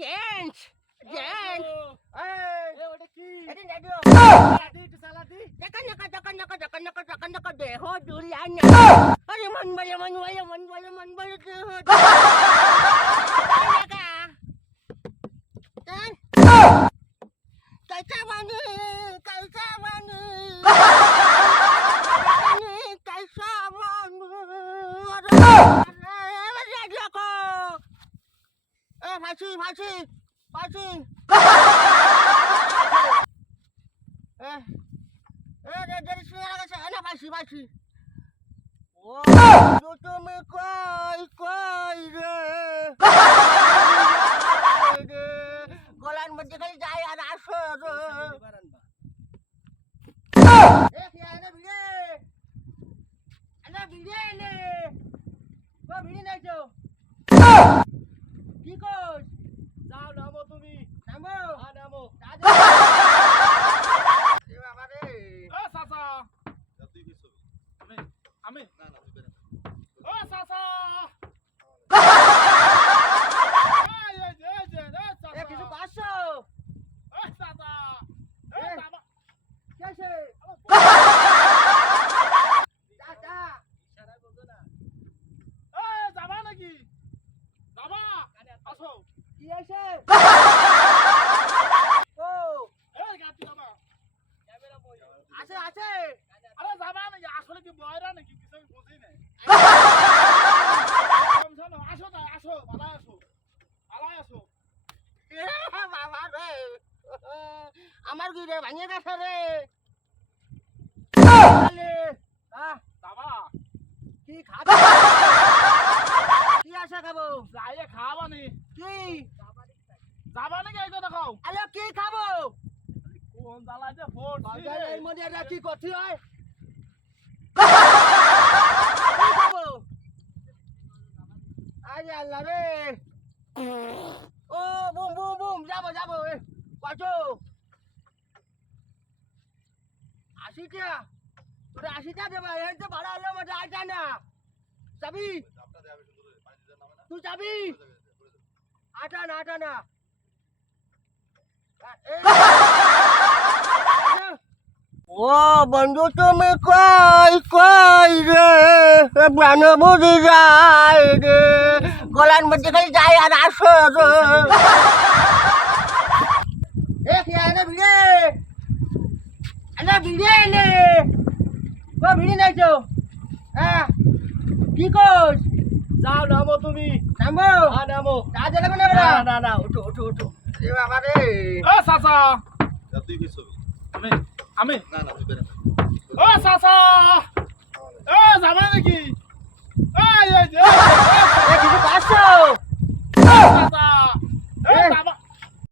Gents gents ওটা কি এটা নেডিও সালাদি একটু সালাদি Jakan deho durian. Ayo man bala deho. Kan? Kaisa mani. Kaisa mani. Lagi aku. Pasi. Dari suara ke sana pasi. Wah, itu me koi de. Golan मध्ये काही जाय आणि असं. क्या ना भिडे. ने. वो भिडी नाही तो. কি কস? যাও নামো তুমি নামো। হ্যাঁ নামো এ বাবা রে। ও চাচা তুই কি ছবি আমি না তুই বেরা ও চাচা এ কিছু পাচ্ছো? ও চাচা এ বাবা কি আছে? যা। ইশারা করছো না এ যাবা নাকি যাবা আসো কি আছে? ও এ গাড়ি যাবা ক্যামেরা বই আছে। আরে যাবা নাকি আসলে কি বয়রা নাকি কিছু আমি বুঝি না আসো ভালো আসো এ বাবা রে। আমার গিরে ভাঙে গেছে রে। যাবা কি খাবো? কি আছে খাবো? যাইয়ে খাবা নি কি? যাবা নাকি এই কথা খাও আরে কি খাবো? কোন জ্বালা যে ফোন বাজারের মধ্যে এটা কি করতে হয়? কি খাবো? আরে আল্লাহ রে। ও বুম যাবো পাচো। 80 টা। তোরা 80 টা দেবা এর তো ভাড়া হলো মধ্যে আইতা না। যাবি? চাপটা দেবে সুন্দর পানি দিতে নামে না তুই যাবি? আটা না। ও বন্ধু তুমি কই রে প্রাণ বুঝি যায় রে গলার মধ্যে খালি যায় আর আসো রে ভিড়ে ও ভিড়ি নাই তো হ্যাঁ কি কোস যাও নামো তুমি নামো হ্যাঁ নামো কাজ লাগবে না বড়া না ওঠো এ বাবা রে ও চাচা তুই কি ছবি আমি না তুই বেরা ও চাচা এ যাবা নাকি